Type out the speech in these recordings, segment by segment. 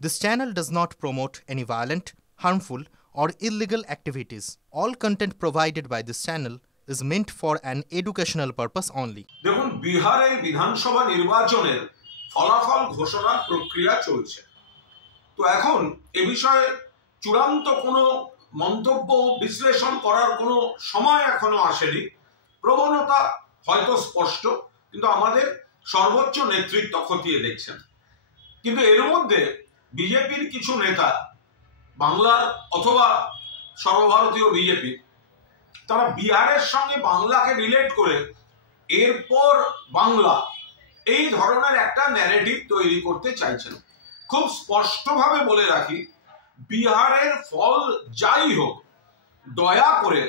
This channel does not promote any violent, harmful, or illegal activities. All content provided by this channel is meant for an educational purpose only. দেখুন, বিহারের বিধানসভা নির্বাচনের ফলাফল ঘোষণার প্রক্রিয়া চলছে। তো এখন এ বিষয়ে চূড়ান্ত কোনো মন্তব্য বিশ্লেষণ করার কোনো সময় এখনো আসেনি। প্রবণতা হয়তো স্পষ্ট, কিন্তু আমাদের সর্বোচ্চ নেতৃত্ব খতিয়ে দেখছেন। কিন্তু এর মধ্যে বিজেপির কিছু নেতা, বাংলার অথবা সর্বভারতীয় বিজেপি, তারা বিহারের সঙ্গে বাংলাকে রিলেট করে এরপর বাংলা এই ধরনের একটা ন্যারেটিভ তৈরি করতে চাইছেন। খুব স্পষ্টভাবে বলে রাখি, বিহারের ফল যাই হোক, দয়া করে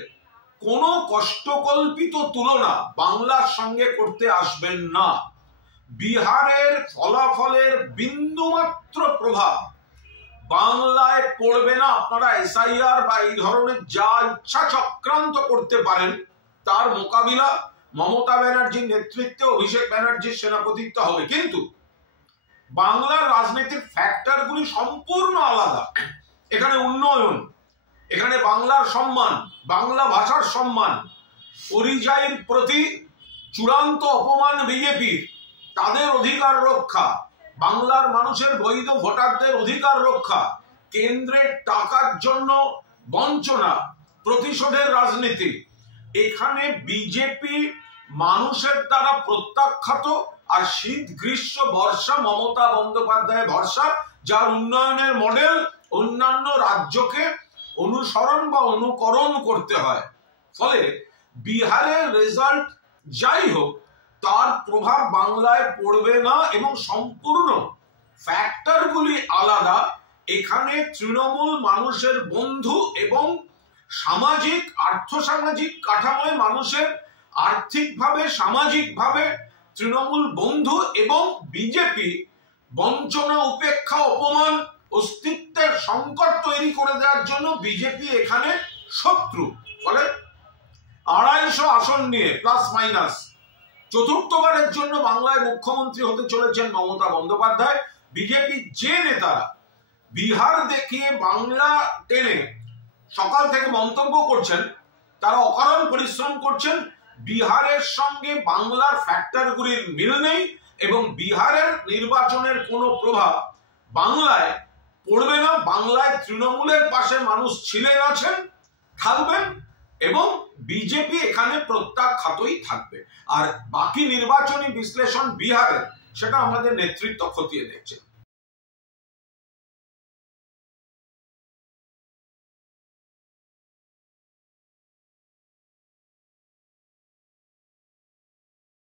কোনো কষ্টকল্পিত তুলনা বাংলার সঙ্গে করতে আসবেন না। বিহারের ফলাফলের বিন্দুমাত্র প্রভাব বাংলায় পড়বে না। আপনারা এসআইআর বা এই ধরনের যা ইচ্ছা চক্রান্ত করতে পারেন, তার মোকাবিলা মমতা ব্যানার্জির নেতৃত্বে অভিষেক ব্যানার্জির সেনাপতিত্বে হবে। কিন্তু বাংলার রাজনীতির ফ্যাক্টরগুলি সম্পূর্ণ আলাদা। এখানে উন্নয়ন, এখানে বাংলার সম্মান, বাংলা ভাষার সম্মান, পরিযায়ীর প্রতি চূড়ান্ত অপমান বিজেপির, তাদের অধিকার রক্ষা, বাংলার মানুষের বৈধ ভোটারদের অধিকার রক্ষা, কেন্দ্রের টাকার জন্য বঞ্চনা, প্রতিশোধের রাজনীতি। এখানে বিজেপি মানুষের দ্বারা প্রত্যাখ্যাত, আর শীত গ্রীষ্ম বর্ষা মমতা বন্দ্যোপাধ্যায় ভরসা, যার উন্নয়নের মডেল অন্যান্য রাজ্যকে অনুসরণ বা অনুকরণ করতে হয়। ফলে বিহারের রেজাল্ট যাই হোক, তার প্রভাব বাংলায় পড়বে না এবং সম্পূর্ণ ফ্যাক্টরগুলি আলাদা। এখানে তৃণমূল মানুষের বন্ধু এবং সামাজিক আর্থসামাজিক কাঠামোয় মানুষের আর্থিকভাবে সামাজিকভাবে তৃণমূল বন্ধু, এবং বিজেপি বঞ্চনা, উপেক্ষা, অপমান, অস্তিত্বের সংকট তৈরি করে দেওয়ার জন্য বিজেপি এখানে শত্রু। ফলে 250 আসন নিয়ে প্লাস মাইনাস চতুর্থবারের জন্য বাংলায় মুখ্যমন্ত্রী হতে চলেছেন মমতা বন্দ্যোপাধ্যায়। বিজেপির যে নেতারা বিহার দেখিয়ে বাংলা টেনে সকাল থেকে মন্তব্য করছেন, তারা অকারণ পরিশ্রম করছেন। বিহারের সঙ্গে বাংলার ফ্যাক্টরগুলির মিল নেই এবং বিহারের নির্বাচনের কোনো প্রভাব বাংলায় পড়বে না। বাংলায় তৃণমূলের পাশে মানুষ ছিলেন, আছেন, থাকবেন, এবং বিজেপি এখানে প্রত্যাখ্যাতই থাকবে। আর বাকি নির্বাচনী বিশ্লেষণ বিহারের, সেটা আমাদের নেতৃত্ব খতিয়ে দেখছে।